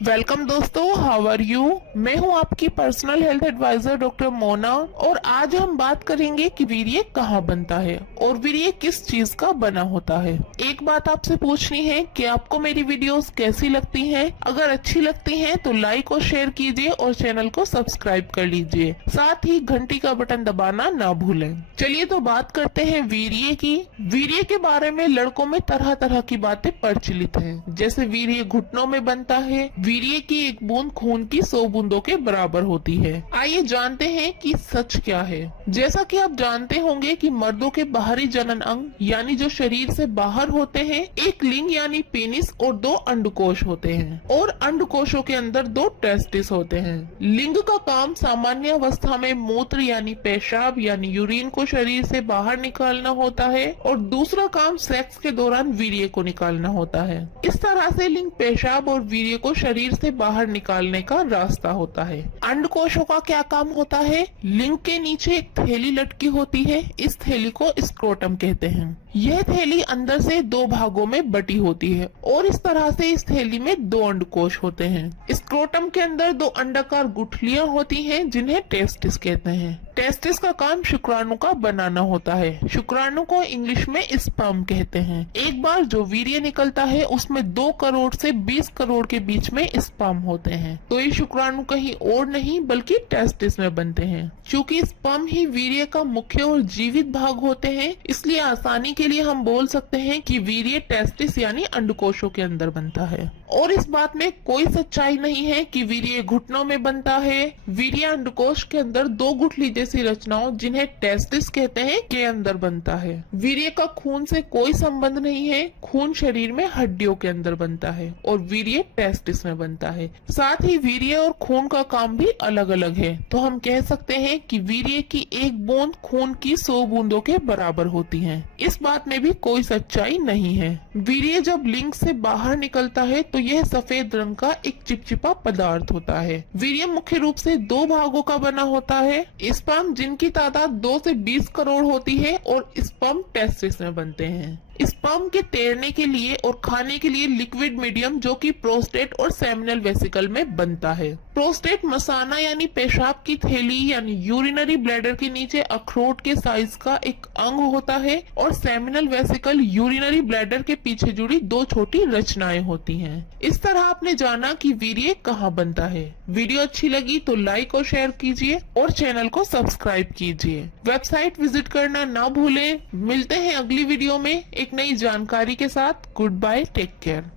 Welcome दोस्तों, how are you. मैं हूं आपकी personal health advisor doctor Mona और आज हम बात करेंगे कि वीर्य कहाँ बनता है और वीर्य किस चीज का बना होता है। एक बात आपसे पूछनी है कि आपको मेरी वीडियोस कैसी लगती हैं। अगर अच्छी लगती हैं तो लाइक और शेयर कीजिए और चैनल को सब्सक्राइब कर लीजिए, साथ ही घंटी का बटन दबाना ना भूलें। चलिए तो बात करते हैं वीर्य की। वीर्य के बारे में लड़कों में तरह तरह की बातें प्रचलित हैं, जैसे वीर्य घुटनों में बनता है, वीर्य की एक बूंद खून की 100 बूंदों के बराबर होती है। आइए जानते हैं कि सच क्या है। जैसा कि आप जानते होंगे कि मर्दों के बाहरी जनन अंग यानी जो शरीर से बाहर होते हैं, एक लिंग यानी पेनिस और 2 अंडकोश होते हैं और अंडकोशों के अंदर 2 टेस्टिस होते हैं। लिंग का काम सामान्य अवस्था में मूत्र यानी पेशाब यानी यूरिन को शरीर से बाहर निकालना होता है और दूसरा काम सेक्स के दौरान वीर्य को निकालना होता है। इस तरह से लिंग पेशाब और वीर्य को शरीर से बाहर निकालने का रास्ता होता है। अंडकोशों का क्या काम होता है? लिंग के नीचे एक थैली लटकी होती है, इस थैली को स्क्रोटम कहते हैं। यह थैली अंदर से 2 भागों में बटी होती है और इस तरह से इस थैली में 2 अंडकोश होते हैं। स्क्रोटम के अंदर 2 अंडाकार गुठलियां होती हैं जिन्हें टेस्टिस कहते हैं। टेस्टिस का काम शुक्राणु का बनाना होता है। शुक्राणु को इंग्लिश में स्पर्म कहते हैं। एक बार जो वीर्य निकलता है उसमें 2 करोड़ से 20 करोड़ के बीच में स्पर्म होते हैं, तो ये शुक्राणु कहीं और नहीं बल्कि टेस्टिस में बनते हैं। चूंकि स्पर्म ही वीर्य का मुख्य और जीवित भाग होते हैं, इसलिए आसानी के लिए हम बोल सकते हैं कि वीर्य टेस्टिस यानी अंडकोशों के अंदर बनता है। और इस बात में कोई सच्चाई नहीं है कि वीर्य घुटनों में बनता है। वीर्य अंडकोश के अंदर 2 गुठली जैसी रचनाओं जिन्हें टेस्टिस कहते हैं के अंदर बनता है। वीर्य का खून से कोई संबंध नहीं है। खून शरीर में हड्डियों के अंदर बनता है और वीर्य टेस्टिस में बनता है। साथ ही वीर्य और खून का काम भी अलग अलग है, तो हम कह सकते हैं कि वीर्य की एक बूंद खून की 100 बूंदों के बराबर होती है। इस बात में भी कोई सच्चाई नहीं है। वीर्य जब लिंग से बाहर निकलता है तो यह सफेद रंग का एक चिपचिपा पदार्थ होता है। वीर्य मुख्य रूप से 2 भागों का बना होता है। स्पर्म जिनकी तादाद 2 से 20 करोड़ होती है और स्पर्म टेस्टिस में बनते हैं। स्पर्म के तैरने के लिए और खाने के लिए लिक्विड मीडियम जो कि प्रोस्टेट और सेमिनल वेसिकल में बनता है। प्रोस्टेट मसाना यानी पेशाब की थैली यानी यूरिनरी ब्लैडर के नीचे अखरोट के साइज का एक अंग होता है और सेमिनल वेसिकल यूरिनरी ब्लैडर के पीछे जुड़ी 2 छोटी रचनाएं होती हैं। इस तरह आपने जाना कि वीर्य कहाँ बनता है। वीडियो अच्छी लगी तो लाइक और शेयर कीजिए और चैनल को सब्सक्राइब कीजिए। वेबसाइट विजिट करना ना भूलें। मिलते हैं अगली वीडियो में एक नई जानकारी के साथ। Good bye, take care.